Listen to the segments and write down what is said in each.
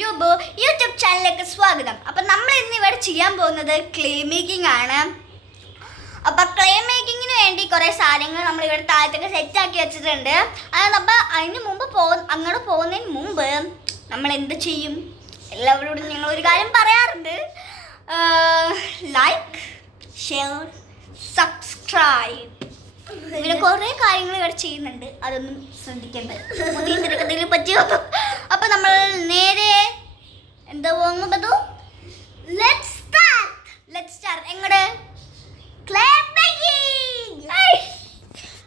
ജോബോ YouTube ചാനലിലേക്ക് സ്വാഗതം. അപ്പം നമ്മൾ ഇന്ന് ഇവിടെ ചെയ്യാൻ പോകുന്നത് ക്ലേ മേക്കിംഗ് ആണ്. അപ്പം ക്ലേ മേക്കിങ്ങിന് വേണ്ടി കുറേ സാധനങ്ങൾ നമ്മൾ ഇവിടെ താഴത്തൊക്കെ സെറ്റാക്കി വെച്ചിട്ടുണ്ട്. അപ്പം അതിന് മുമ്പ് അങ്ങോട്ട് പോകുന്നതിന് മുമ്പ് നമ്മൾ എന്ത് ചെയ്യും? എല്ലാവരോടും ഞങ്ങളൊരു കാര്യം പറയാറുണ്ട്, ലൈക്ക്, ഷെയർ, സബ്സ്ക്രൈബ്. ഇങ്ങനെ കുറേ കാര്യങ്ങൾ ഇവിടെ ചെയ്യുന്നുണ്ട്, അതൊന്നും ശ്രദ്ധിക്കേണ്ടത് പുതിയ തിരക്കഥയിൽ പറ്റിയോ. അപ്പം നമ്മൾ നേരെ എന്താ പോകുന്നത്? Let's start. എങ്ങോട്ട്? Clay making.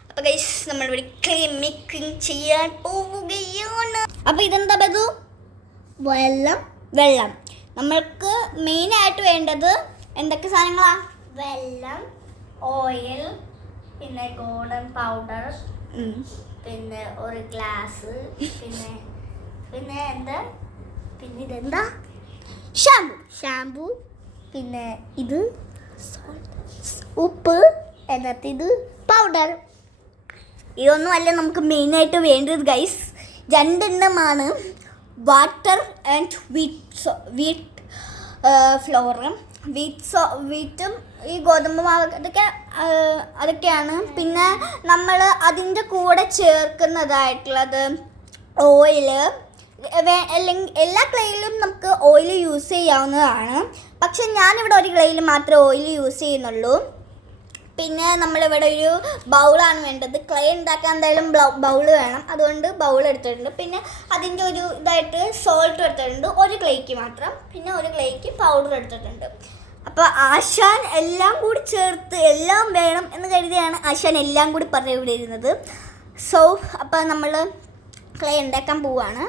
അപ്പം ഗൈസ് നമ്മളിവിടെ ക്ലേ മേക്കിംഗ് ചെയ്യാൻ പോവുകയാണ്. അപ്പം ഇതെന്താ ബതു? വെള്ളം. നമ്മൾക്ക് മെയിനായിട്ട് വേണ്ടത് എന്തൊക്കെ സാധനങ്ങളാ? വെള്ളം, ഓയിൽ, പിന്നെ ഗോൾഡൻ പൗഡർ, പിന്നെ ഒരു ഗ്ലാസ്, പിന്നെ ഇതെന്താ? ഷാമ്പു, പിന്നെ ഇത് ഉപ്പ്, എന്നിട്ട് ഇത് പൗഡർ. ഇതൊന്നും അല്ല നമുക്ക് മെയിനായിട്ട് വേണ്ടത് ഗൈസ്. രണ്ടെണ്ണമാണ്. വാട്ടർ ആൻഡ് വീറ്റ് ഫ്ലോറും വീറ്റും ഈ ഗോതമ്പ് മാവ് അതൊക്കെയാണ്. പിന്നെ നമ്മൾ അതിൻ്റെ കൂടെ ചേർക്കുന്നതായിട്ടുള്ളത് ഓയില്. അല്ലെങ്കിൽ എല്ലാ ക്ലേയിലും നമുക്ക് ഓയിൽ യൂസ് ചെയ്യാവുന്നതാണ്. പക്ഷെ ഞാനിവിടെ ഒരു ക്ലേയിൽ മാത്രമേ ഓയിൽ യൂസ് ചെയ്യുന്നുള്ളൂ. പിന്നെ നമ്മളിവിടെ ഒരു ബൗളാണ് വേണ്ടത്. ക്ലേ ഉണ്ടാക്കാൻ എന്തായാലും ബൗള് വേണം, അതുകൊണ്ട് ബൗൾ എടുത്തിട്ടുണ്ട്. പിന്നെ അതിൻ്റെ ഒരു ഇതായിട്ട് സോൾട്ട് എടുത്തിട്ടുണ്ട് ഒരു ക്ലേക്ക് മാത്രം. പിന്നെ ഒരു ക്ലേക്ക് പൗഡർ എടുത്തിട്ടുണ്ട്. അപ്പോൾ ആശാൻ എല്ലാം കൂടി ചേർത്ത് എല്ലാം വേണം എന്ന് കരുതിയാണ് ആശാൻ എല്ലാം കൂടി പറഞ്ഞു ഇവിടെ ഇരുന്നത്. അപ്പോൾ നമ്മൾ ക്ലേ ഉണ്ടാക്കാൻ പോവാണ്.